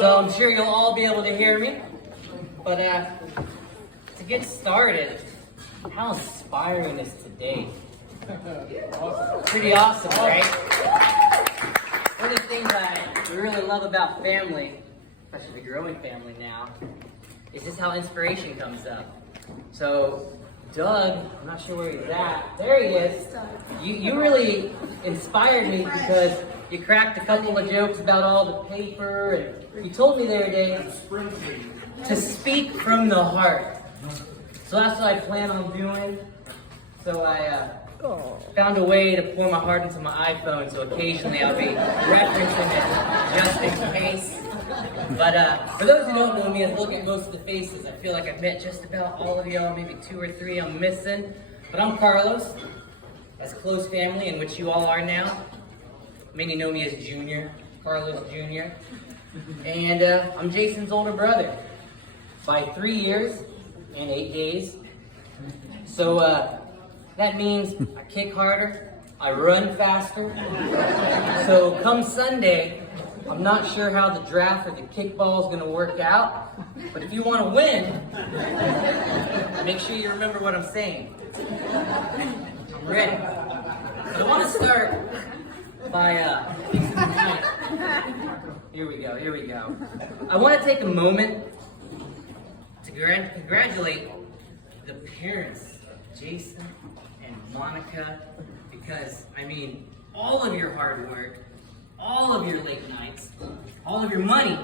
So I'm sure you'll all be able to hear me. But to get started, how inspiring is today? Pretty awesome, right? One of the things I really love about family, especially the growing family now, is just how inspiration comes up. So Doug, I'm not sure where he's at. There he is. You really inspired me because you cracked a couple of jokes about all the paper, and you told me the other day to speak from the heart. So that's what I plan on doing. So I found a way to pour my heart into my iPhone, so occasionally I'll be referencing it just in case. But for those who don't know me and look at most of the faces, I feel like I've met just about all of y'all, maybe 2 or 3 I'm missing. But I'm Carlos, as close family in which you all are now. Many know me as Junior, Carlos Jr. And I'm Jason's older brother by 3 years and 8 days. So that means I kick harder, I run faster. So come Sunday, I'm not sure how the draft or the kickball is going to work out, but if you want to win, make sure you remember what I'm saying. I'm ready. But I want to start by here we go. I want to take a moment to congratulate the parents of Jason and Monica, because I mean, all of your hard work, all of your late nights, all of your money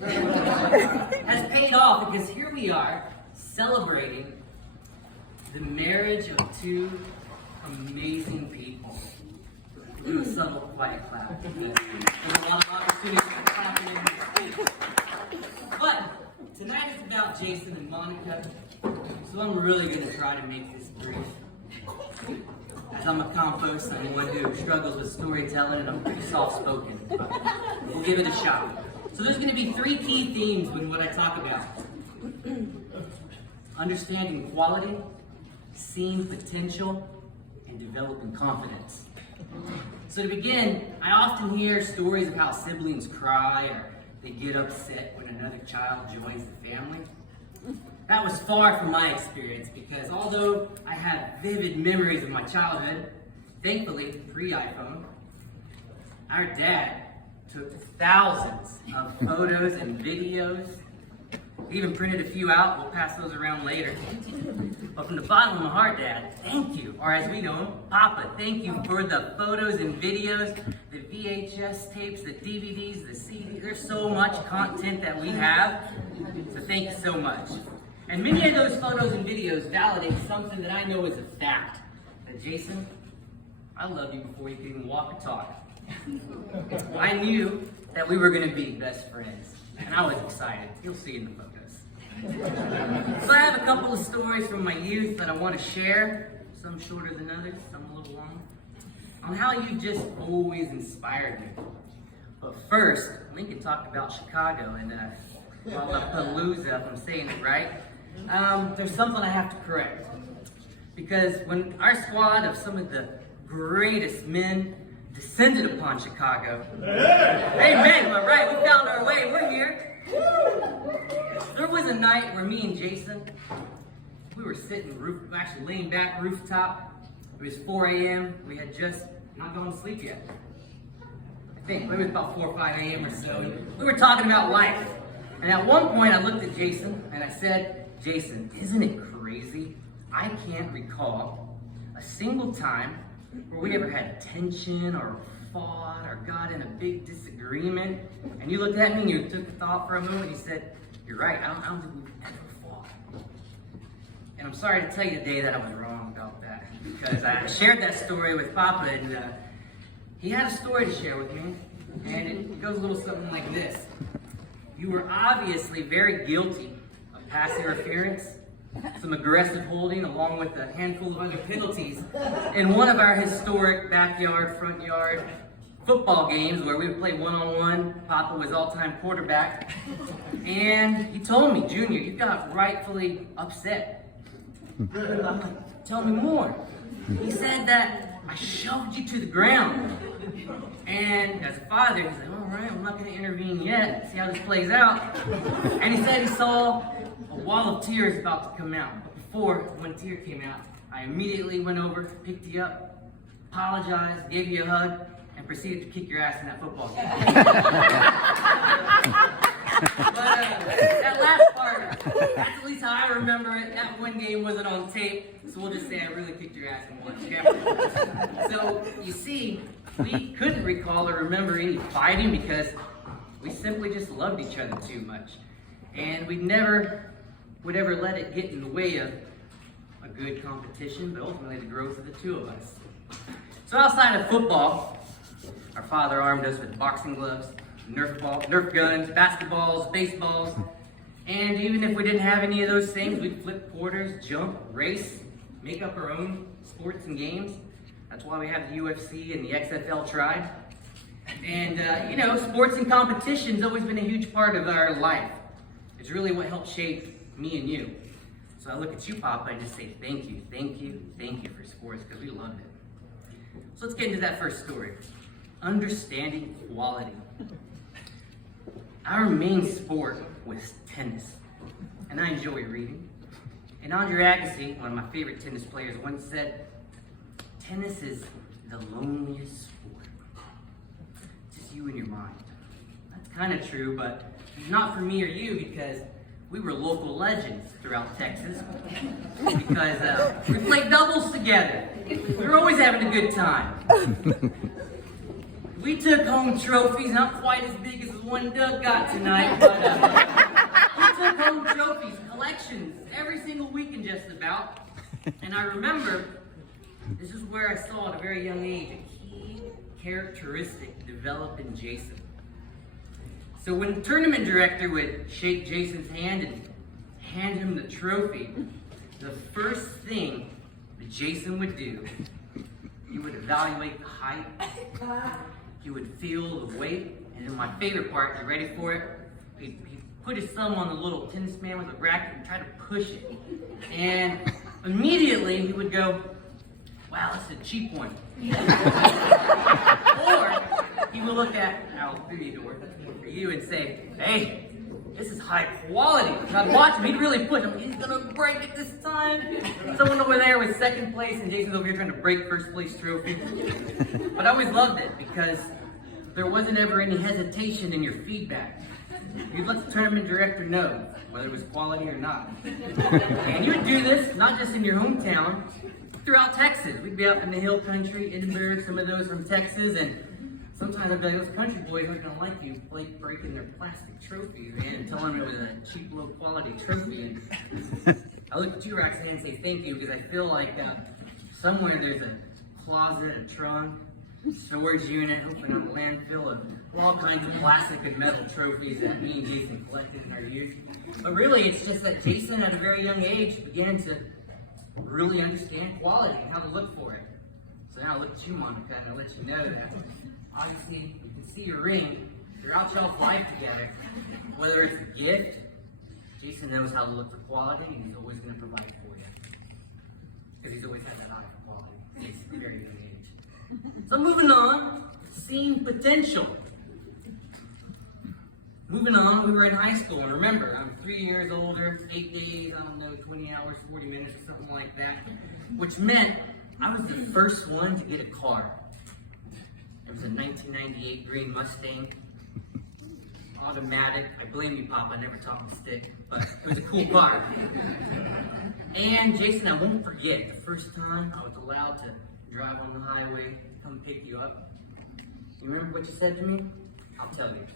has paid off, because here we are celebrating the marriage of 2 amazing people. Do a subtle quiet clap. There's a lot of opportunities for clapping. But tonight is about Jason and Monica, so I'm really going to try to make this brief. As I'm a compost, anyone who struggles with storytelling, and I'm pretty soft-spoken. We'll give it a shot. So there's going to be 3 key themes in what I talk about. Understanding quality, seeing potential, and developing confidence. So to begin, I often hear stories of how siblings cry or they get upset when another child joins the family. That was far from my experience, because although I have vivid memories of my childhood, thankfully pre-iPhone, our dad took thousands of photos and videos. We even printed a few out. We'll pass those around later. But from the bottom of my heart, Dad, thank you. Or as we know him, Papa, thank you for the photos and videos, the VHS tapes, the DVDs, the CDs. There's so much content that we have. So thank you so much. And many of those photos and videos validate something that I know is a fact. That Jason, I loved you before you could even walk or talk. I knew that we were going to be best friends. And I was excited. You'll see in the photos. So I have a couple of stories from my youth that I want to share. Some shorter than others, some a little longer. On how you just always inspired me. But first, Lincoln talked about Chicago and Lollapalooza, if I'm saying it right. There's something I have to correct. Because when our squad of some of the greatest men descended upon Chicago. Amen, am I right? We found our way, we're here. There was a night where me and Jason, we were actually laying back rooftop. It was 4 a.m. We had just not gone to sleep yet. I think it was about 4 or 5 a.m. or so. We were talking about life. And at one point I looked at Jason and I said, Jason, isn't it crazy? I can't recall a single time where we ever had tension or fought or got in a big disagreement. And you looked at me and you took a thought for a moment and you said, you're right, I don't think we've ever fought. And I'm sorry to tell you today that I was wrong about that, because I shared that story with Papa, and he had a story to share with me, and it goes a little something like this. You were obviously very guilty of pass interference, some aggressive holding, along with a handful of other penalties in one of our historic backyard, front yard football games where we would play one-on-one. Papa was all-time quarterback. And he told me, Junior, you got rightfully upset. Tell me more. He said that I shoved you to the ground. And as a father, he's like, all right, I'm not going to intervene yet. See how this plays out. And he said he saw a wall of tears about to come out. But before one tear came out, I immediately went over, picked you up, apologized, gave you a hug, and proceeded to kick your ass in that football game. But that last part, that's at least how I remember it. That one game wasn't on tape, so we'll just say I really kicked your ass in one chapter. So, you see, we couldn't recall or remember any fighting because we simply just loved each other too much. And we never would ever let it get in the way of a good competition, but ultimately the growth of the two of us. So outside of football, our father armed us with boxing gloves, Nerf guns, basketballs, baseballs, and even if we didn't have any of those things, we'd flip quarters, jump, race, make up our own sports and games. That's why we have the UFC and the XFL tried. And, sports and competition's always been a huge part of our life. It's really what helped shape me and you. So I look at you, Papa, and just say thank you for sports, because we loved it. So let's get into that first story. Understanding quality. Our main sport was tennis, and I enjoy reading. And Andre Agassi, one of my favorite tennis players, once said, tennis is the loneliest sport. Just you and your mind. That's kind of true, but not for me or you, because we were local legends throughout Texas. Because we played doubles together. We were always having a good time. We took home trophies, not quite as big as the one Doug got tonight, but we took home trophies, collections, every single weekend just about. And I remember, this is where I saw at a very young age a key characteristic develop in Jason. So when the tournament director would shake Jason's hand and hand him the trophy, the first thing that Jason would do, he would evaluate the height, he would feel the weight, and then my favorite part, you ready for it? He'd put his thumb on the little tennis man with a racket and try to push it. And immediately he would go, wow, that's a cheap one. Or he would look at Al Theodore, that's one for you, and say, hey, this is high quality. And I'd watch him, he'd really push him. He's gonna break it this time. Someone over there was second place, and Jason's over here trying to break first place trophy. But I always loved it because there wasn't ever any hesitation in your feedback. You'd let the tournament director know whether it was quality or not. And you would do this not just in your hometown, throughout Texas. We'd be out in the hill country, Edinburgh, some of those from Texas, and sometimes I'd be like, those country boys aren't gonna like you breaking their plastic trophies, man, and telling them it was a cheap, low quality trophy. And I look at you, Roxanne, and say thank you, because I feel like somewhere there's a closet, a trunk, storage unit, open up a landfill of all kinds of plastic and metal trophies that me and Jason collected in our youth. But really, it's just that Jason, at a very young age, began to really understand quality and how to look for it. So now I look at you, Monica, and I let you know that obviously you can see your ring throughout y'all's life together. Whether it's a gift, Jason knows how to look for quality, and he's always going to provide for you. Because he's always had that eye for quality. He's a very young age. So moving on, seeing potential. Moving on, we were in high school, and remember, I'm 3 years older, 8 days, 20 hours, 40 minutes, or something like that, which meant I was the first one to get a car. It was a 1998 green Mustang, automatic. I blame you, Papa, I never taught me stick, but it was a cool car. And Jason, I won't forget the first time I was allowed to drive on the highway, come pick you up. You remember what you said to me? I'll tell you.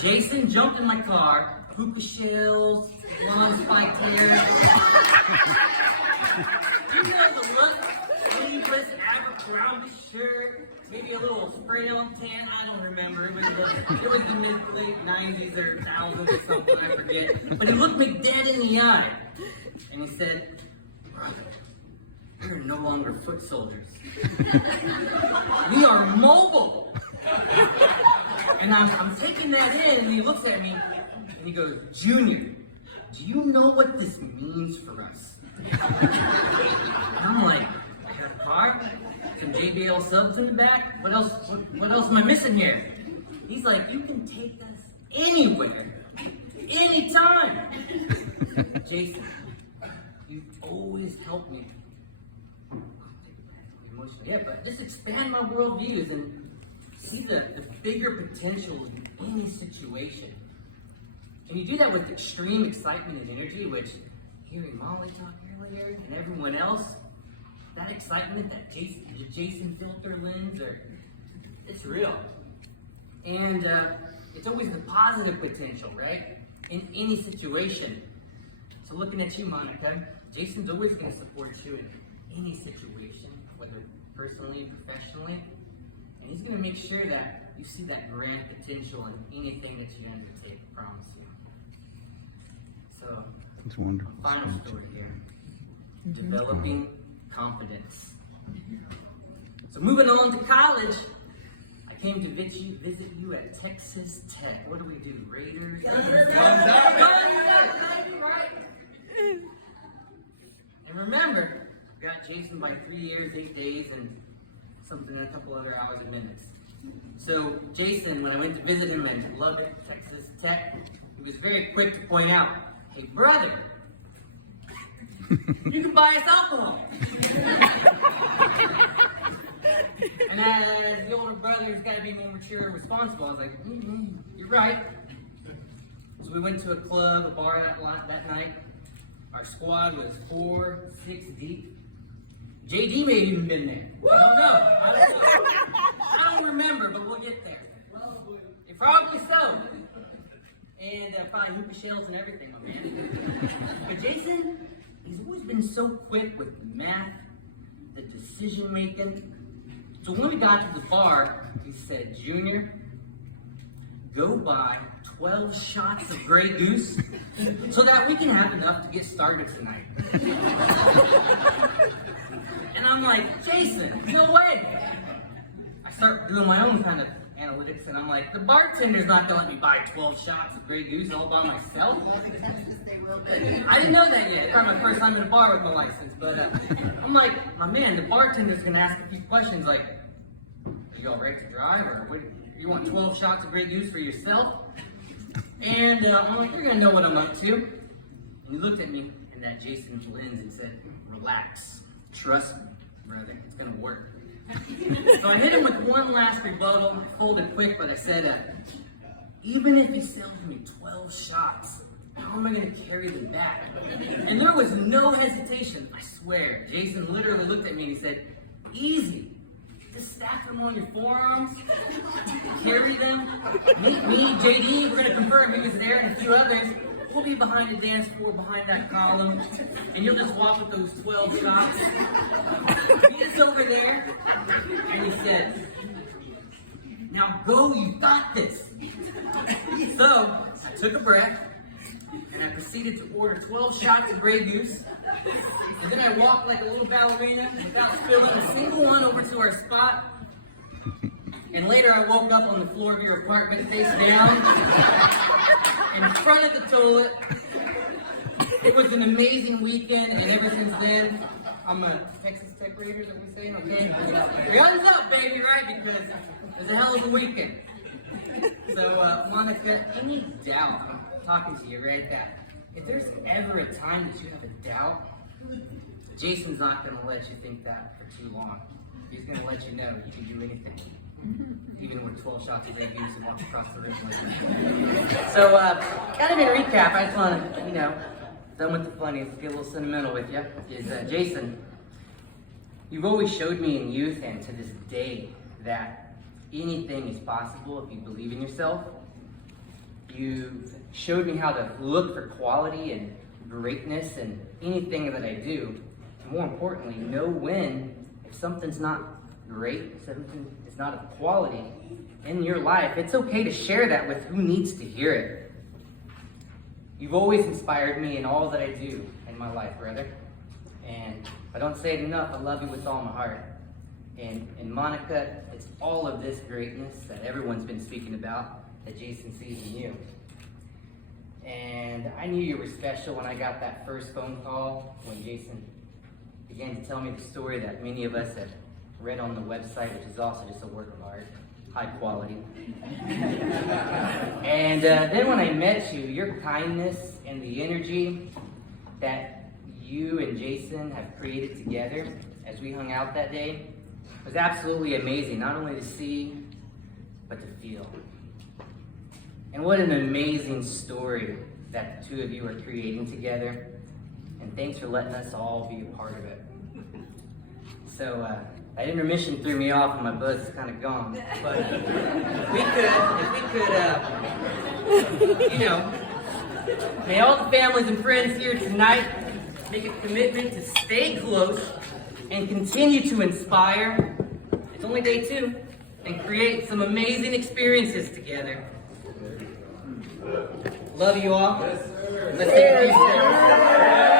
Jason jumped in my car, hookah shells, long spiked hair. You know the look, sleeveless, Abercrombie shirt, maybe a little spray on tan, I don't remember. It was the mid-late 90s or 1000s or something, I forget. But he looked me dead in the eye, and he said, brother, we're no longer foot soldiers. We are mobile. And I'm taking that in, and he looks at me, and he goes, Junior, do you know what this means for us? And I'm like, I have a car? some JBL subs in the back. What else? What else am I missing here? He's like, you can take us anywhere, anytime. Jason, you've always helped me. Emotional, yeah, but just expand my worldviews and see the bigger potential in any situation. And you do that with extreme excitement and energy, which hearing Molly talk earlier and everyone else, that excitement, that Jason filter lens, it's real. And it's always the positive potential, right? In any situation. So looking at you, Monica, Jason's always going to support you in any situation, whether personally, professionally. And he's going to make sure that you see that grand potential in anything that you undertake, I promise you. So, that's wonderful. Final story here. Developing confidence. So moving on to college, I came to visit you at Texas Tech. What do we do? Raiders? Right. And remember, we got Jason by 3 years, 8 days, and something in a couple other hours and minutes. So Jason, when I went to visit him in Lubbock, Texas Tech, he was very quick to point out, hey brother, you can buy us alcohol. And as the older brother's got to be more mature and responsible, I was like, you're right. So we went to a club, a bar that night. Our squad was 4-6 deep. JD may have even been there. I don't know. I don't remember, but we'll get there. Probably so. And probably hookah shells and everything, my man. But Jason, he's always been so quick with the math, the decision making. So when we got to the bar, he said, Junior, go buy 12 shots of Grey Goose so that we can have enough to get started tonight. And I'm like, Jason, no way. I start doing my own kind of analytics, and I'm like, the bartender's not gonna let me buy 12 shots of Grey Goose all by myself. I didn't know that yet. It's probably my first time in a bar with my license, but I'm like, my man, the bartender's gonna ask a few questions like, you all ready to drive, or what, you want 12 shots of Grey Goose for yourself? And I'm like, you're gonna know what I'm up to. And he looked at me in that Jason lens and said, relax, trust me, brother, it's gonna work. So I hit him with one last rebuttal, folded quick, but I said, even if he sells me 12 shots, how am I going to carry them back? And there was no hesitation, I swear. Jason literally looked at me and he said, easy. Just stack them on your forearms, carry them. Me, JD, we're going to confirm he was there, and a few others. We'll be behind the dance floor, behind that column, and you'll just walk with those 12 shots. He's over there, and he said, now go, you got this. So, I took a breath, and I proceeded to order 12 shots of Grey Goose, and then I walked like a little ballerina without spilling a single one over to our spot. And later I woke up on the floor of your apartment face down in front of the toilet. It was an amazing weekend, and ever since then, I'm a Texas Tech Raider, that we saying, okay? Guns up, baby, right? Because it was a hell of a weekend. So, Monica, any doubt, I'm talking to you right now. If there's ever a time that you have a doubt, Jason's not going to let you think that for too long. He's going to let you know you can do anything. Even with 12 shots of Grey Goose and walk across the room. So, kind of in recap, I just want to, done with the funny, let's get a little sentimental with you, is Jason, you've always showed me in youth and to this day that anything is possible if you believe in yourself. You've showed me how to look for quality and greatness in anything that I do. And more importantly, know when, if something's not great, if something is not of quality in your life, it's okay to share that with who needs to hear it. You've always inspired me in all that I do in my life, brother. And if I don't say it enough, I love you with all my heart. And Monica, it's all of this greatness that everyone's been speaking about that Jason sees in you. And I knew you were special when I got that first phone call when Jason began to tell me the story that many of us have read on the website, which is also just a work of art, high quality. And then when I met you, your kindness and the energy that you and Jason have created together as we hung out that day was absolutely amazing, not only to see, but to feel. And what an amazing story that the two of you are creating together. And thanks for letting us all be a part of it. So that intermission threw me off and my buzz is kind of gone. But if we could, may all the families and friends here tonight make a commitment to stay close and continue to inspire. It's only day 2, and create some amazing experiences together. Love you all. Let's take a few steps.